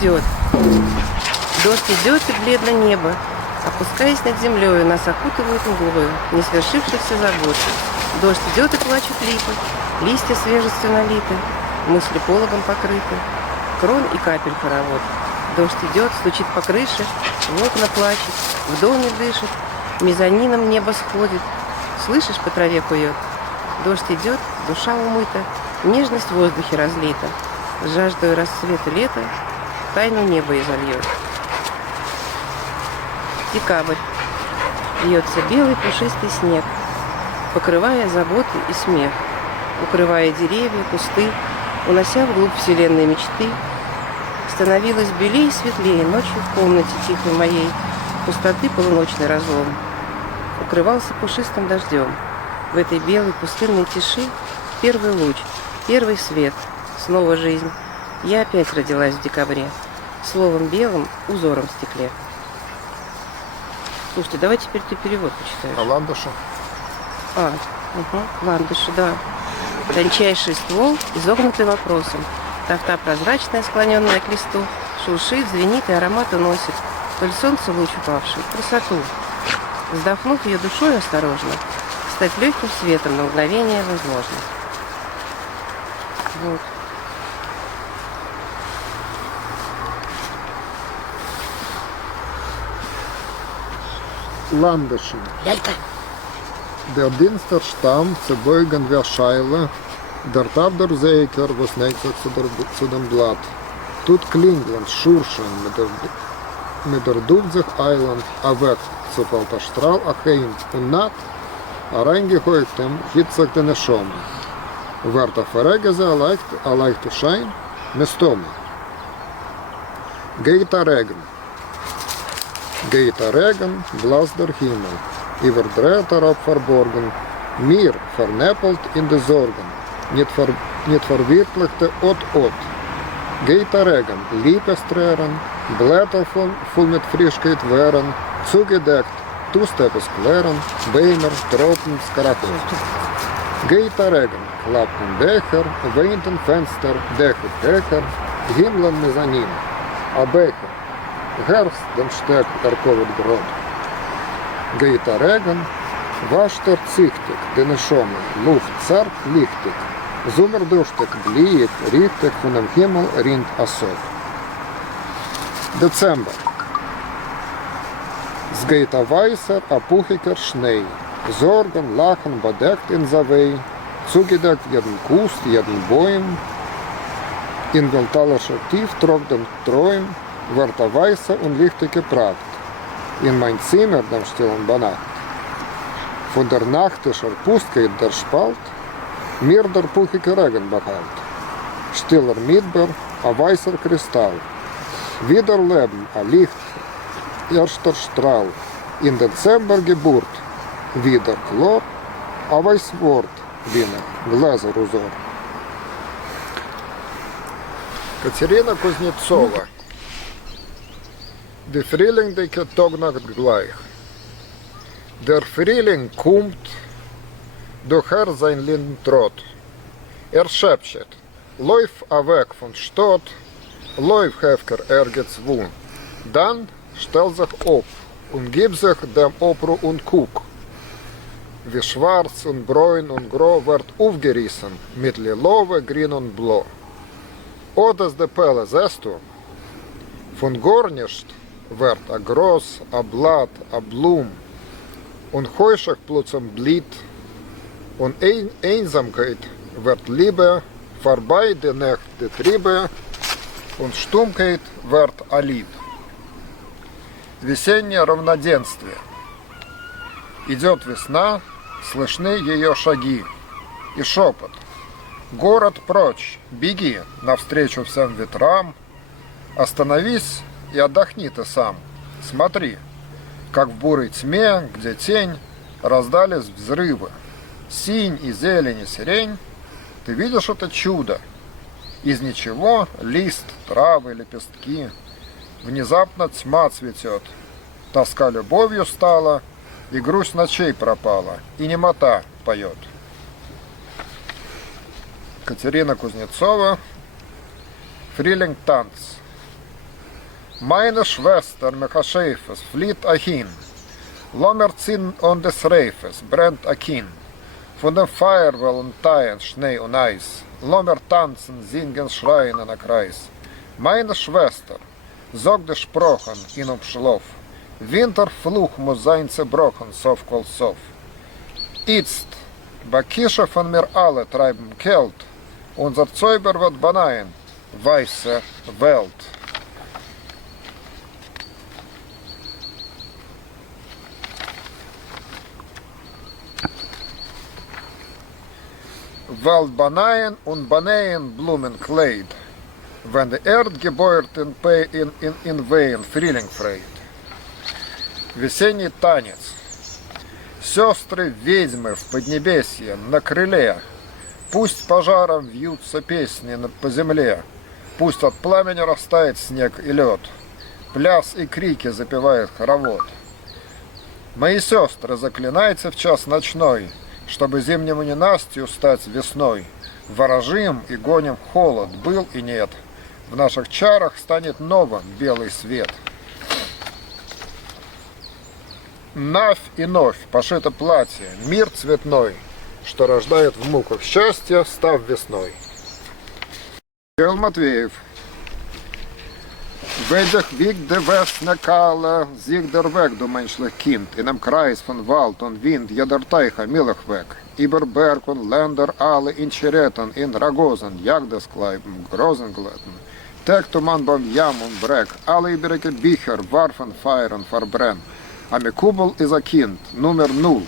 идет. Дождь идет, и бледно небо. Опускаясь над землей, нас окутывают мглою несвершившихся забот. Дождь идет, и плачут липы, листья свежестью налиты, мысли пологом покрыты, крон и капель хоровод. Дождь идет, стучит по крыше, в окна плачет, в доме дышит, мезонином небо сходит. Слышишь, по траве кует? Дождь идет, душа умыта, нежность в воздухе разлита, с жаждой рассвета лета тайну неба изольет. Декабрь. Льется белый пушистый снег, покрывая заботы и смех, укрывая деревья, кусты, унося вглубь вселенной мечты. Становилось белее и светлее ночью в комнате тихой моей, пустоты полуночный разлом укрывался пушистым дождем. В этой белой пустынной тиши первый луч, первый свет, снова жизнь. Я опять родилась в декабре, словом белым, узором в стекле. Слушайте, давай теперь ты перевод почитаешь. А ландыши? Ландыши, да. Тончайший ствол, изогнутый вопросом. Тафта прозрачная, склоненная к листу, шуршит, звенит и аромат уносит. Толь солнце луч упавший, красоту. Вздохнув ее душой осторожно, стать легким светом на мгновение возможно. Вот. Landischen. Der Dienster Stamm zerbeugen wir Scheile, der Tabdersäker, was neigt sich zu dem Blatt. Tut klingeln, schurschen, mit der Duft sich eilen, weg, so fällt der Strahl achein und naht, reingehäuftem, hitzig den Schome. Wird auf Regese a leichte Schein, Mestome. Geht der Regen. Geht der Regen, blas der Himmel, überdreht er ab verborgen, mir vernäppelt in de Sorgen, nicht verwirklichte Ot. Geht der Regen, Liebestränen, Blätter voll mit Frischkeit wären, zugedeckt, tust etwas klären, Bäume, Tropen, Skarabot. Geht der Regen, klappen Dächer, weinten Fenster, Dächer, Himmel Mezzanin, a Becher. Herbst, dem Steck erkovet Grot. Geht der Regen, wascht zichtig, den Schome, Luft zart, lichtig, Sommerdurstig, blieb, richtig, von dem Himmel rinnt Assot. Dezember. Es geht a weißer, a puchiger Schnee, Sorgen, Lachen bedeckt in Savei, zugedeckt jeden Kust, jeden Bäum, in weltalischer Tief trocknen Träum, wird a weiße und lichtige Pracht, in mein Zimmer dem stillen Bannacht. Von der nachtischer Pustkeit der Spalt, mir der puchige Regen behält. Stiller Midbar, a weißer Kristall, wieder Leben, a Licht, erster Strahl, in Dezember Geburt, wieder Chlor, a weiß Wort, Wiener, Gläser Usor. Катерина Кузнецова. Die Frühling decke Tagnacht gleich. Der Frühling kommt, doch sein Lindentrott. Schäpschet, läuf weg von Stadt, läuf Hefker ergens wohn. Dann stell sich auf und gib sich dem Opru und guck. Wie schwarz und braun und grau wird aufgerissen, mit Lilove, Grün und Blau. Oder de Pelle siehst du, von gar nicht wird a Groß, a Blatt, a Blum, und Heuschig plötzlich blieb, und Einsamkeit wird Liebe, vorbei die Nacht die Triebe, und Stummkeit wird a Lied. Весеннее равноденствие. Идет весна, слышны ее шаги, и шепот. Город прочь, беги навстречу всем ветрам, остановись и отдохни ты сам. Смотри, как в бурой тьме, где тень, раздались взрывы. Синь и зелень и сирень, ты видишь это чудо? Из ничего лист, травы, лепестки. Внезапно тьма цветет. Тоска любовью стала, и грусть ночей пропала, и немота поет. Катерина Кузнецова, Frühling Tanz. Meine Schwester Mechashefes flieht ahin. Lommerzin on des Reifes brennt akin. Von dem Feuerwellen taien Schnee und Eis. Lommer tanzen, singen, schreien in der Kreis. Meine Schwester, sog de Sprochen in Umschlof. Winterfluch muss sein zerbrochen, sov kol sov. Itzt, Bakische von mir alle treiben Kält. Unser Zäuber wird baneien, weiße Welt. Welt baneien und baneien Blumenkleid. Wenn die Erd gebeuert in Wehen Frühling freit. Весенний танец. Сестры ведьмы в Поднебесье на крыле. Пусть пожаром вьются песни по земле. Пусть от пламени растает снег и лед. Пляс и крики запевает хоровод. Мои сестры, заклинайте в час ночной, чтобы зимнему ненастью стать весной. Ворожим и гоним холод, был и нет. В наших чарах станет новым белый свет. Навь и новь пошито платье, мир цветной, что рождает в муках счастье, став весной. Михаил Матвеев. Wedig wiegt de Westne kale, sich der Weg, du menschlich Kind, in einem Kreis von Wald und Wind, jeder Teiche milch weg. Über Berg und Länder alle in Cheretten, in Ragosen, Jagdeskleiben, Grosenglätten. Tekte man beim Jam und Breck, alle übrige Bücher warfen Feuer und verbrennen. Ame Kubel is a Kind, Nummer 0,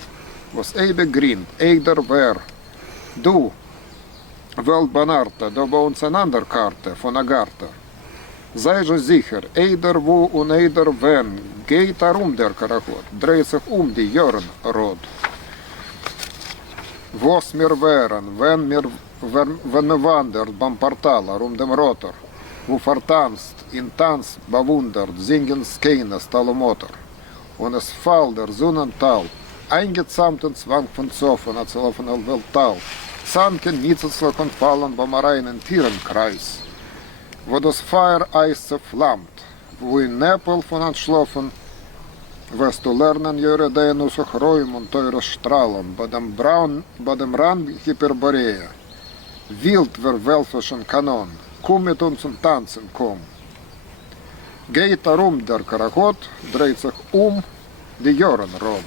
was ewig grint, eider wer. Du, Weltbanarte, da bei uns eine andere Karte von Agartha. Sei je sicher, eider wo und eider wenn, geht der Karachot, dreht sich die Jörnrod. Was mir wären, wenn wir wandert beim Portal dem Rotor, wo vertanzt, in Tanz bewundert, singen Skeine, Stalomotor. Und es fällt der Sonnental, eingezahmten Zwang von Zoffen, erzählen Welttal, sanken Nitzelsloch und fallen beim reinen Tierenkreis. Wo das Feuereis zerflammt, wo in Nepal von entschlafen, wirst du lernen, ihre Dänen sich räumen und teure Strahlen, bei dem Rand Hyperborea. Wild wer welfischen Kanon, komm mit uns und tanzen, komm. Geht darum der Karachot, dreht sich die Jörnrod.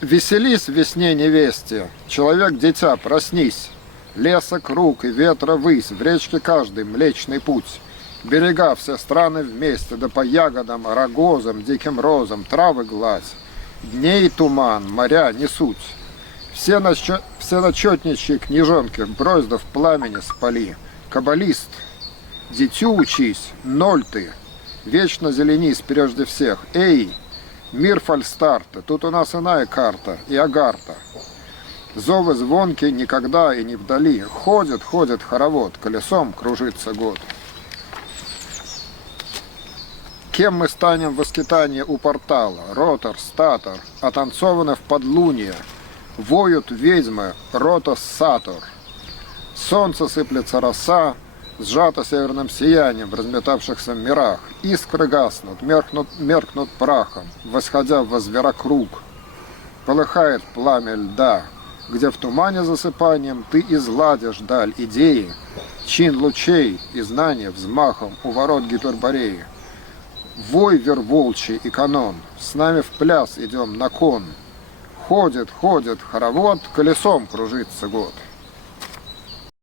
Веселись в весне невесте, человек, дитя, проснись. Леса круг и ветра высь, в речке каждый млечный путь. Берега все страны вместе, да по ягодам, рогозам, диким розам, травы гладь. Дней туман, моря не суть. Все начетничьи княжонки брось да в пламени спали. Каббалист, дитю учись, 0 ты. Вечно зеленись прежде всех. Эй! Мир фальстарта, тут у нас иная карта, и агарта. Зовы звонкие никогда и не вдали. Ходит хоровод, колесом кружится год. Кем мы станем в восскитании у портала? Ротор, статор, отанцованы в подлунье. Воют ведьмы, ротос-сатор. Солнце сыплется роса, сжато северным сиянием в разметавшихся мирах. Искры гаснут, меркнут прахом, восходя в зверокруг. Полыхает пламя льда, где в тумане засыпанием ты изладишь даль идеи, чин лучей и знания взмахом у ворот Гипербореи. Вой верволчий и канон, с нами в пляс идем на кон. Ходит хоровод, колесом кружится год.